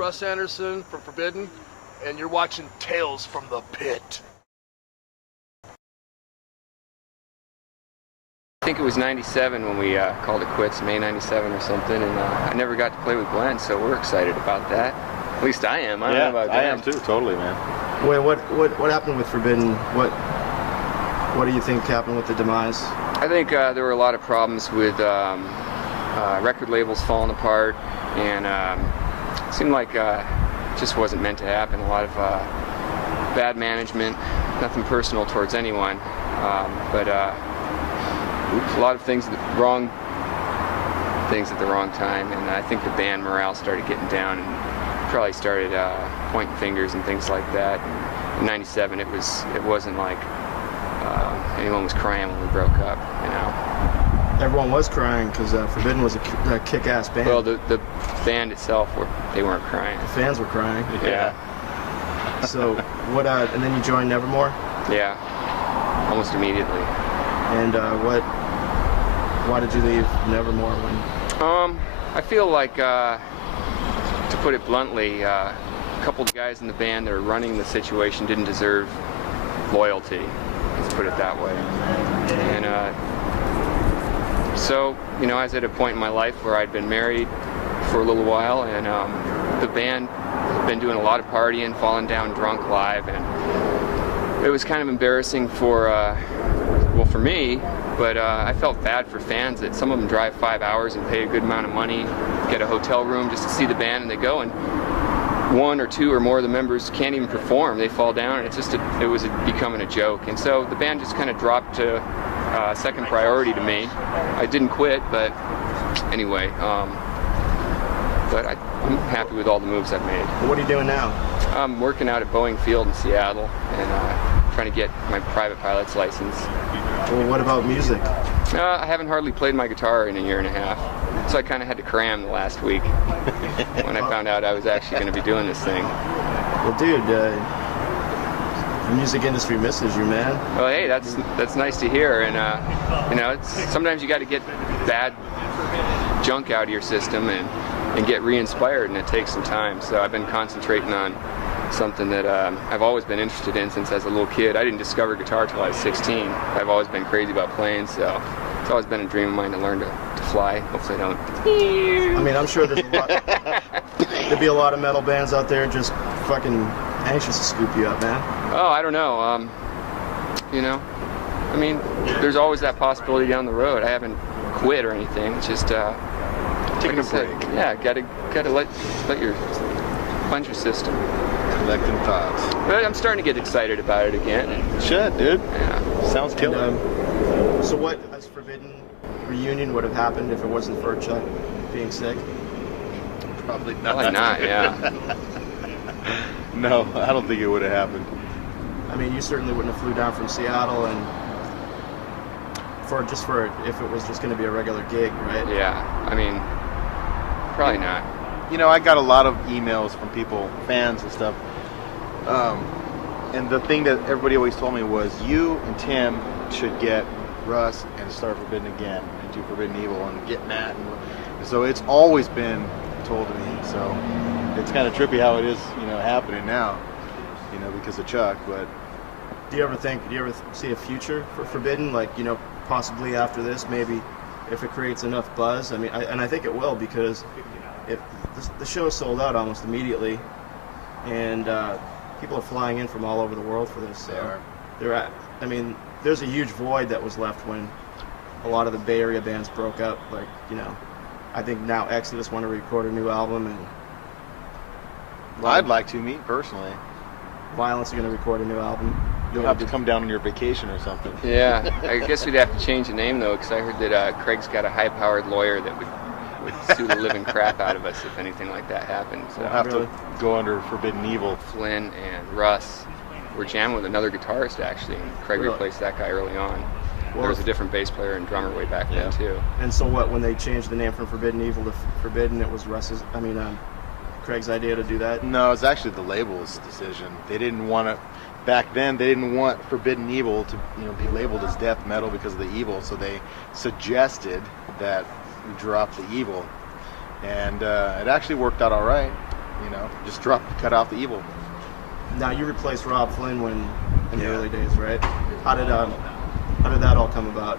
Russ Anderson from Forbidden, and you're watching Tales from the Pit. I think it was 97 when we called it quits, May 97 or something, and I never got to play with Glenn, so we're excited about that. At least I am. I don't know about Glenn. I am too, totally, man. Wait, what happened with Forbidden? What do you think happened with the demise? I think there were a lot of problems with record labels falling apart, and it seemed like it just wasn't meant to happen. A lot of bad management, nothing personal towards anyone, but a lot of things, wrong things at the wrong time, and I think the band morale started getting down and probably started pointing fingers and things like that. And in '97, it wasn't like anyone was crying when we broke up, you know. Everyone was crying because Forbidden was a kick-ass band. Well, the band itself, they weren't crying. The fans were crying. Yeah. So what? And then you joined Nevermore. Yeah, almost immediately. And why did you leave Nevermore when? I feel like, to put it bluntly, a couple of guys in the band that are running the situation didn't deserve loyalty. Let's put it that way. And so, you know, I was at a point in my life where I'd been married for a little while, and the band had been doing a lot of partying, falling down drunk live, and it was kind of embarrassing for, well, for me, but I felt bad for fans that some of them drive 5 hours and pay a good amount of money, get a hotel room just to see the band, and they go, and one or two or more of the members can't even perform. They fall down, and it was becoming a joke. And so the band just kind of dropped to second priority to me. I didn't quit, but anyway, but I'm happy with all the moves I've made. What are you doing now? I'm working out at Boeing Field in Seattle, and trying to get my private pilot's license. Well, what about music? I haven't hardly played my guitar in a year and a half, so I kind of had to cram the last week when I found out I was actually going to be doing this thing. Well, dude, the music industry misses you, man. Well, hey, that's nice to hear, and you know, sometimes you got to get bad junk out of your system and get re-inspired, and it takes some time. So I've been concentrating on something that I've always been interested in since I was a little kid. I didn't discover guitar till I was 16. I've always been crazy about playing, so it's always been a dream of mine to learn to fly. Hopefully I don't. I mean, I'm sure there's a lot. There'd be a lot of metal bands out there just fucking anxious to scoop you up, man. Oh, I don't know. You know, I mean, there's always that possibility down the road. I haven't quit or anything. It's just taking a break. Yeah, gotta let your cleanse your system. Collecting thoughts. But I'm starting to get excited about it again. Should, dude. Yeah. Sounds killer. So what, as Forbidden reunion would have happened if it wasn't for Chuck being sick? Probably not. Probably not, yeah. No, I don't think it would have happened. I mean, you certainly wouldn't have flew down from Seattle and for if it was just going to be a regular gig, right? Yeah, I mean, probably not. You know, I got a lot of emails from people, fans and stuff, and the thing that everybody always told me was, you and Tim should get Russ and start Forbidden again, and do Forbidden Evil, and get Matt, and so it's always been told to me, so it's kind of trippy how it is, you know, happening now, you know, because of Chuck. But do you ever see a future for Forbidden, like, you know, possibly after this, maybe if it creates enough buzz? I mean, I think it will, because the show sold out almost immediately, and people are flying in from all over the world for this. So I mean, there's a huge void that was left when a lot of the Bay Area bands broke up. Like, you know, I think now Exodus want to record a new album, and I'd like to, me personally. Violence are going to record a new album. You'll have to come down on your vacation or something. Yeah, I guess we'd have to change the name though, because I heard that Craig's got a high-powered lawyer that would sue the living crap out of us if anything like that happened. So we'll have to go under Forbidden Evil. Flynn and Russ were jamming with another guitarist, actually, and Craig replaced that guy early on. Well, there was a different bass player and drummer way back then, too. And so what, when they changed the name from Forbidden Evil to Forbidden, it was Craig's idea to do that? No, it was actually the label's decision. They didn't want to, back then, they didn't want Forbidden Evil to, you know, be labeled as death metal because of the evil, so they suggested that we drop the evil, and it actually worked out all right. you know, just cut out the evil. Now you replaced Rob Flynn in the Yeah. early days, right? How did that all come about?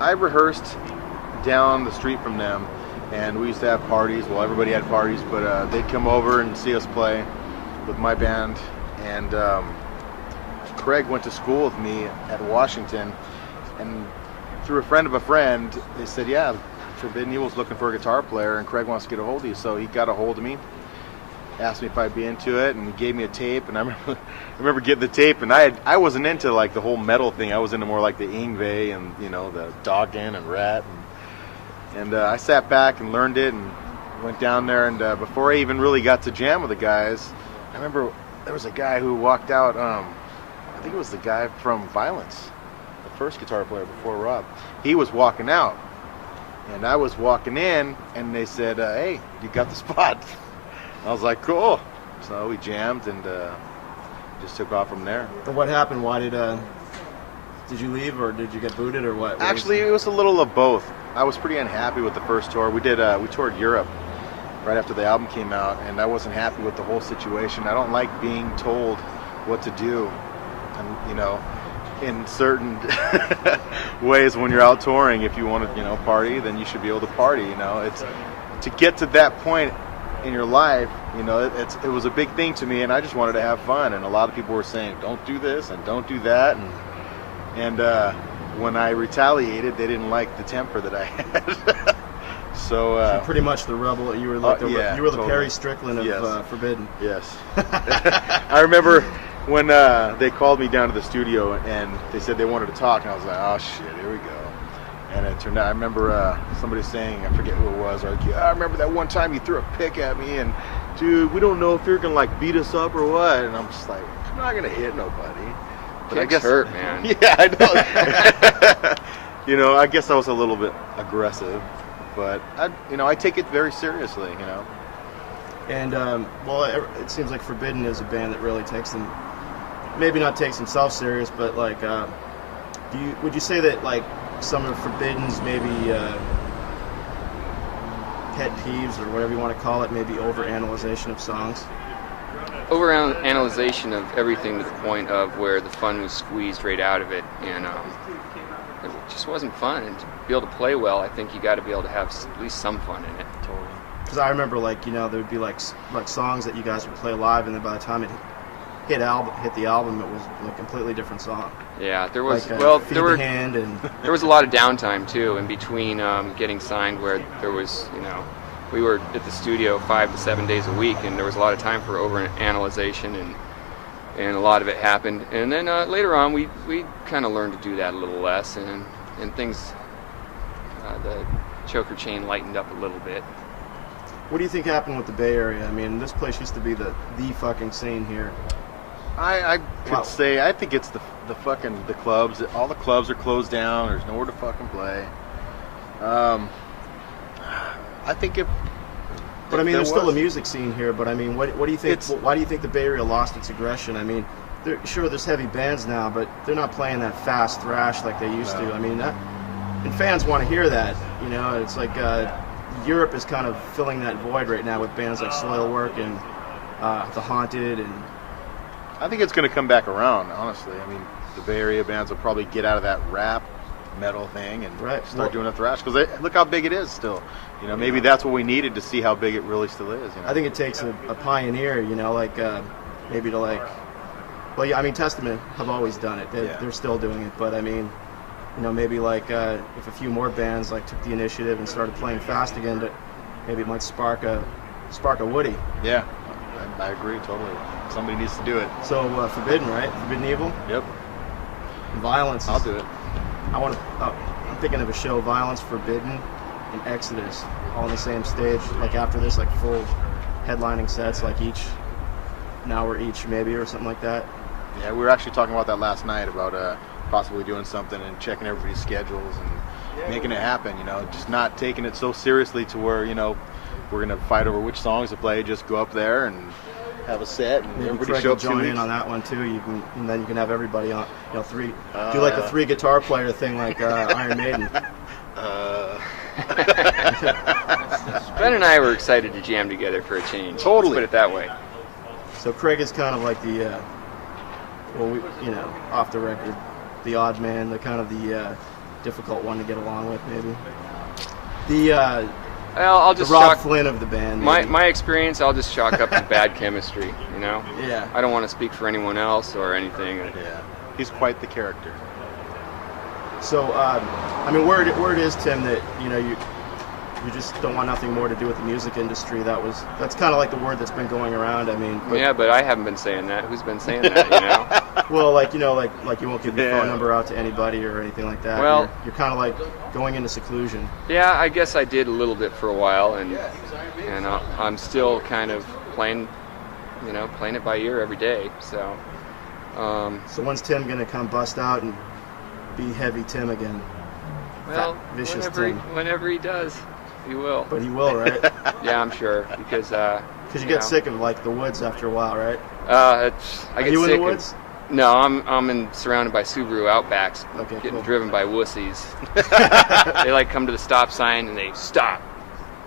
I rehearsed down the street from them, and we used to have parties. Well, everybody had parties, but they'd come over and see us play with my band. And Craig went to school with me at Washington, and through a friend of a friend, they said, yeah, Forbidden Evil's looking for a guitar player, and Craig wants to get a hold of you. So he got a hold of me, asked me if I'd be into it, and he gave me a tape. And I remember getting the tape, and I wasn't into like the whole metal thing. I was into more like the Yngwie and, you know, the Doggin and Rat. And I sat back and learned it and went down there. And before I even really got to jam with the guys, I remember there was a guy who walked out. I think it was the guy from Violence, the first guitar player before Rob. He was walking out, and I was walking in, and they said, hey, you got the spot. I was like, cool. So we jammed and just took off from there. But what happened? Why did you leave, or did you get booted, or what? Actually, it was a little of both. I was pretty unhappy with the first tour. We toured Europe right after the album came out, and I wasn't happy with the whole situation. I don't like being told what to do, and, you know, in certain ways when you're out touring. If you want to, you know, party, then you should be able to party. You know, it's to get to that point in your life. You know, it was a big thing to me, and I just wanted to have fun. And a lot of people were saying, "Don't do this and don't do that," and when I retaliated, they didn't like the temper that I had. So pretty much the rebel. You were like you were the totally. Perry Strickland of Yes. Forbidden. Yes. I remember when they called me down to the studio and they said they wanted to talk, and I was like, oh shit, here we go. And it turned out, I remember somebody saying, I forget who it was, like, yeah, I remember that one time you threw a pick at me, and dude, we don't know if you're gonna like beat us up or what. And I'm just like, I'm not gonna hit nobody. But Kicks hurt, man. Yeah, I know. You know, I guess I was a little bit aggressive, but I take it very seriously, you know. And well, it seems like Forbidden is a band that really takes them, maybe not takes themselves serious, but like, would you say that like some of Forbidden's maybe pet peeves or whatever you want to call it, maybe overanalyzation of songs? Overanalyzation of everything to the point of where the fun was squeezed right out of it, and it just wasn't fun. And to be able to play well, I think you got to be able to have at least some fun in it. Totally. Because I remember, like, you know, there would be like songs that you guys would play live, and then by the time it hit the album, it was a completely different song. Yeah, there was Like, Feed there were the Hand and there was a lot of downtime too in between getting signed, where there was, you know, we were at the studio 5 to 7 days a week, and there was a lot of time for overanalyzation, and a lot of it happened. And then later on, we kind of learned to do that a little less, and things, the choker chain lightened up a little bit. What do you think happened with the Bay Area? I mean, this place used to be the fucking scene here. I could Wow. say, I think it's the clubs. All the clubs are closed down. There's nowhere to fucking play. I think if But I mean, there there's still a was- music scene here. But I mean, what do you think? It's- Why do you think the Bay Area lost its aggression? I mean, sure, there's heavy bands now, but they're not playing that fast thrash like they used No. to. I mean, and fans want to hear that. You know, it's like Europe is kind of filling that void right now with bands like Soilwork and The Haunted, and I think it's going to come back around, honestly. I mean, the Bay Area bands will probably get out of that rap metal thing and Right. start doing a thrash, because look how big it is still. You know, maybe that's what we needed to see how big it really still is. You know? I think it takes a pioneer. You know, like maybe to like. Well, yeah, I mean, Testament have always done it. They're still doing it, but I mean, you know, maybe like if a few more bands like took the initiative and started playing fast again, maybe it might spark a Woody. Yeah, I agree totally. Somebody needs to do it. So Forbidden, right? Forbidden Evil, Yep, Violence. I'll do it. I'm thinking of a show, Violence, Forbidden, and Exodus, all on the same stage. Like after this, like full headlining sets, like an hour each, maybe, or something like that. Yeah, we were actually talking about that last night, about possibly doing something and checking everybody's schedules and making it happen, you know, just not taking it so seriously to where, you know, we're going to fight over which songs to play. Just go up there and have a set, and Maybe everybody Craig show will up 2 join weeks. in on that one too. And then you can have everybody on, you know, do like the 3 guitar player thing, like Iron Maiden. Ben and I were excited to jam together for a change. Totally. Let's put it that way. So Craig is kind of like the, off the record, the odd man, the kind of the difficult one to get along with, maybe. Well, I'll just the Rob chalk Flynn of the band. my experience. I'll just chalk up to bad chemistry. You know. Yeah. I don't want to speak for anyone else or anything. Yeah, he's quite the character. So, word is, Tim, that you just don't want nothing more to do with the music industry. That's kind of like the word that's been going around. But I haven't been saying that. Who's been saying that? You know. Well, like you won't give your phone number out to anybody or anything like that. Well, you're kind of like going into seclusion. Yeah, I guess I did a little bit for a while, and I'm still kind of playing it by ear every day. So. So when's Tim gonna come bust out and be heavy Tim again? Well, vicious whenever he does, he will. But he will, right? Yeah, I'm sure, because you get sick of like the woods after a while, right? I get Are you sick in the woods? No, I'm surrounded by Subaru Outbacks, Okay, getting cool. driven by wussies. They like come to the stop sign and they stop.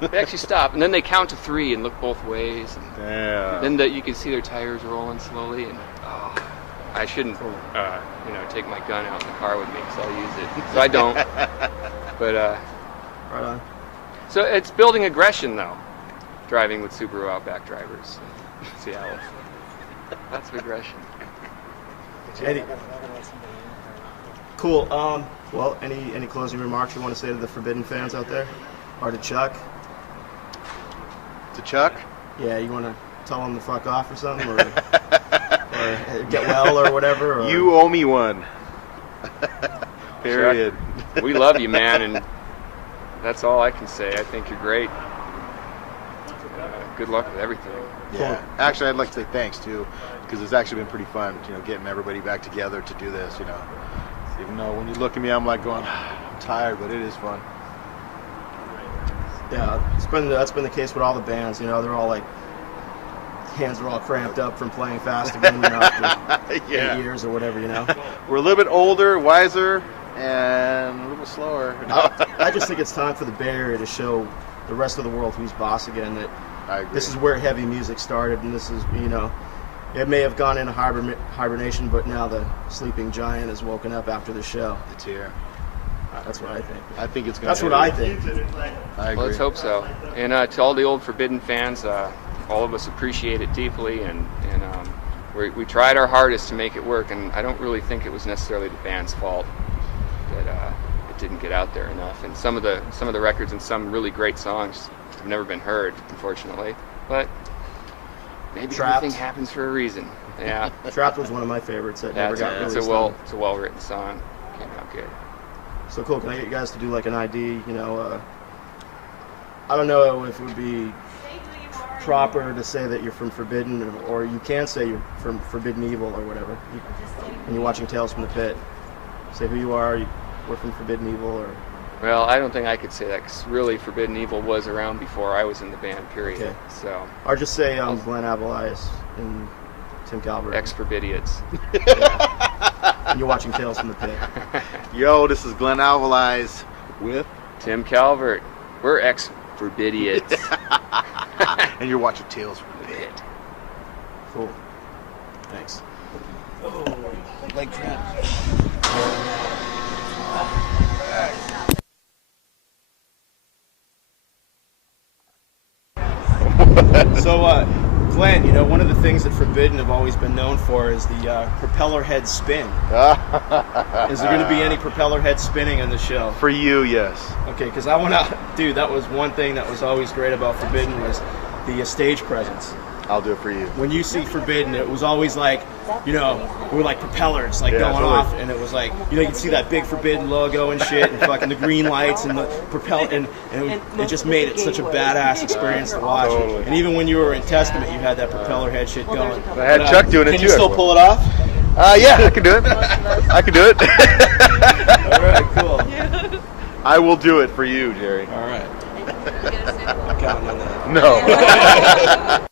They actually stop, and then they count to 3 and look both ways. And then you can see their tires rolling slowly, and I shouldn't, take my gun out in the car with me because I'll use it. So I don't. But Right on. so it's building aggression though, driving with Subaru Outback drivers in Seattle. Lots of aggression. Eddie. Cool. Well, any closing remarks you want to say to the Forbidden fans out there, or to Chuck? To Chuck? Yeah, you want to tell him to fuck off or something, or get well or whatever. Or... You owe me one. Period. Chuck, we love you, man, and that's all I can say. I think you're great. Good luck with everything. Yeah. Actually, I'd like to say thanks too, because it's actually been pretty fun, getting everybody back together to do this. Even though when you look at me, I'm like going, I'm tired, but it is fun. Yeah, that's been the case with all the bands. They're all like, hands are all cramped up from playing fast again after 8 years or whatever. We're a little bit older, wiser, and a little slower. I just think it's time for the Bay Area to show the rest of the world who's boss again. That I agree. This is where heavy music started, and this is, it may have gone into hibernation, but now the sleeping giant has woken up after the show. It's here. That's what I think. I think it's going to. That's what I think. I agree. Well, let's hope so. And to all the old Forbidden fans, all of us appreciate it deeply, and we tried our hardest to make it work. And I don't really think it was necessarily the band's fault that it didn't get out there enough. And some of the records and some really great songs have never been heard, unfortunately. But maybe Trapped. everything happens for a reason. Yeah. Trapped was one of my favorites that never got it's released. a well-written song. Came out good. So cool. Can I get you guys to do like an ID? I don't know if it would be proper to say that you're from Forbidden, or you can say you're from Forbidden Evil or whatever. When you're watching Tales from the Pit, say who you are. We're from Forbidden Evil, or. Well, I don't think I could say that, because really Forbidden Evil was around before I was in the band, period. Okay. So. Or just say Glen Alvelais and Tim Calvert. Ex-Forbidiots. And you're watching Tales from the Pit. Yo, this is Glen Alvelais with Tim Calvert. We're ex-Forbidiots. and you're watching Tales from the Pit. Cool. Thanks. Oh, leg trap. So, Glenn, one of the things that Forbidden have always been known for is the propeller head spin. Is there going to be any propeller head spinning on the show? For you, yes. Okay, because I want to, dude, that was one thing that was always great about Forbidden was the stage presence. I'll do it for you. When you see Forbidden, it was always like, we're like propellers going totally. off, and it was like, you can see that big Forbidden logo and shit, and fucking the green lights and the propeller, and it just made it such a badass experience to watch. Totally. And even when you were in Testament, you had that propeller head shit going. I had Chuck doing it too. Can you still pull it off? Yeah, I can do it. I can do it. All right, cool. I will do it for you, Jerry. All right. I'm counting on that. No.